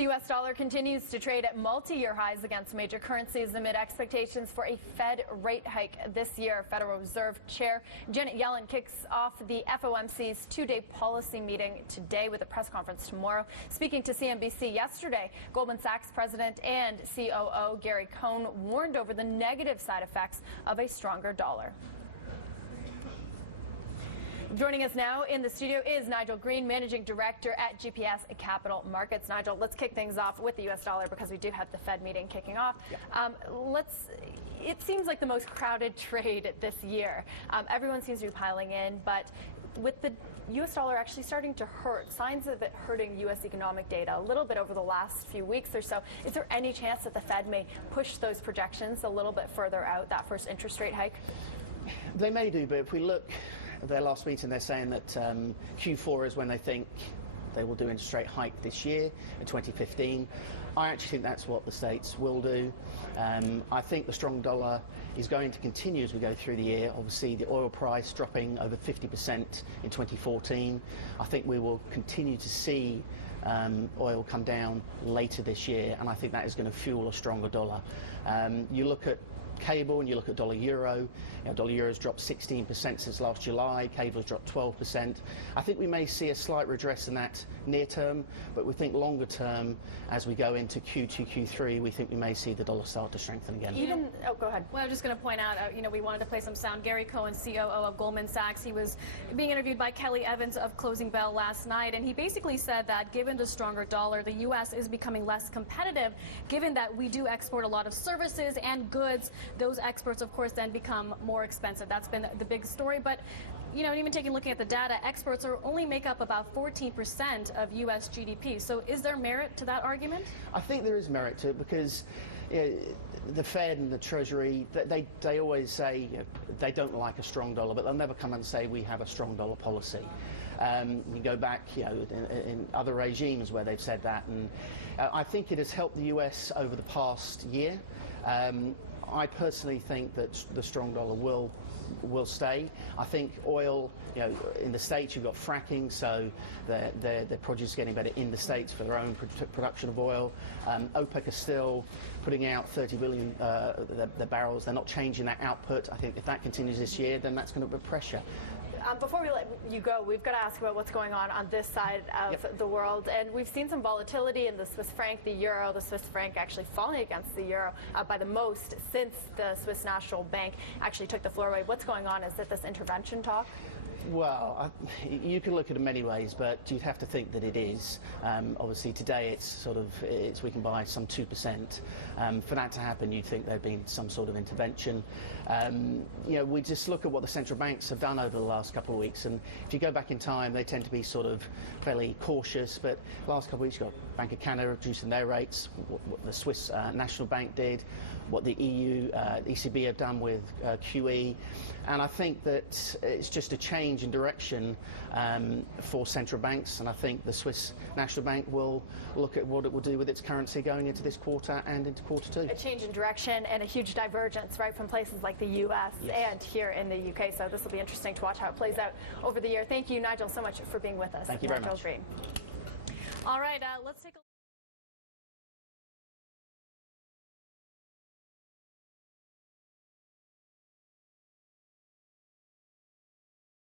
The U.S. dollar continues to trade at multi-year highs against major currencies amid expectations for a Fed rate hike this year. Federal Reserve Chair Janet Yellen kicks off the FOMC's two-day policy meeting today with a press conference tomorrow. Speaking to CNBC yesterday, Goldman Sachs president and COO Gary Cohn warned over the negative side effects of a stronger dollar. Joining us now in the studio is Nigel Green, Managing Director at GPS Capital Markets. Nigel, let's kick things off with the U.S. dollar because we do have the Fed meeting kicking off. Yeah. It seems like the most crowded trade this year. Everyone seems to be piling in, but with the U.S. dollar actually starting to hurt, signs of it hurting U.S. economic data a little bit over the last few weeks or so, is there any chance that the Fed may push those projections a little bit further out, that first interest rate hike? They may do, but if we look at their last meeting, they're saying that Q4 is when they think they will do interest rate hike this year, in 2015. I actually think that's what the States will do. I think the strong dollar is going to continue as we go through the year. Obviously, the oil price dropping over 50% in 2014. I think we will continue to see oil come down later this year, and I think that is going to fuel a stronger dollar. You look at cable and you look at dollar-euro. Dollar-euro's dropped 16% since last July. Cable's dropped 12%. I think we may see a slight redress in that near term, but we think longer term, as we go into Q2, Q3, we think we may see the dollar start to strengthen again. Go ahead. Well, I'm just going to point out, we wanted to play some sound. Gary Cohn, COO of Goldman Sachs, he was being interviewed by Kelly Evans of Closing Bell last night, and he basically said that given the stronger dollar, the U.S. is becoming less competitive, given that we do export a lot of services and goods. Those exports, of course, then become more expensive. That's been the big story. But, even looking at the data, exports only make up about 14% of U.S. GDP. So is there merit to that argument? I think there is merit to it because the Fed and the Treasury, they always say they don't like a strong dollar, but they'll never come and say we have a strong dollar policy. You go back, in other regimes where they've said that, and I think it has helped the U.S. over the past year. I personally think that the strong dollar will stay. I think oil, in the States you've got fracking, so their produce is getting better in the States for their own production of oil. OPEC are still putting out 30 billion the barrels. They're not changing that output. I think if that continues this year, then that's going to put pressure. Before we let you go, we've got to ask about what's going on this side of the world. And we've seen some volatility in the Swiss franc, the euro, the Swiss franc actually falling against the euro by the most since the Swiss National Bank actually took the floor away. What's going on? Is it this intervention talk? Well, you can look at it in many ways, but you'd have to think that it is. Obviously, today we can buy some 2%. For that to happen, you'd think there'd been some sort of intervention. We just look at what the central banks have done over the last couple of weeks, and if you go back in time, they tend to be sort of fairly cautious. But last couple of weeks, you've got Bank of Canada reducing their rates, what the Swiss National Bank did, what the EU, ECB have done with QE, and I think that it's just a change in direction for central banks, and I think the Swiss National Bank will look at what it will do with its currency going into this quarter and into quarter two. A change in direction and a huge divergence, right, from places like the U.S. and here in the U.K. So this will be interesting to watch how it plays out over the year. Thank you, Nigel, so much for being with us. Thank you very much. Nigel Green. All right, let's take a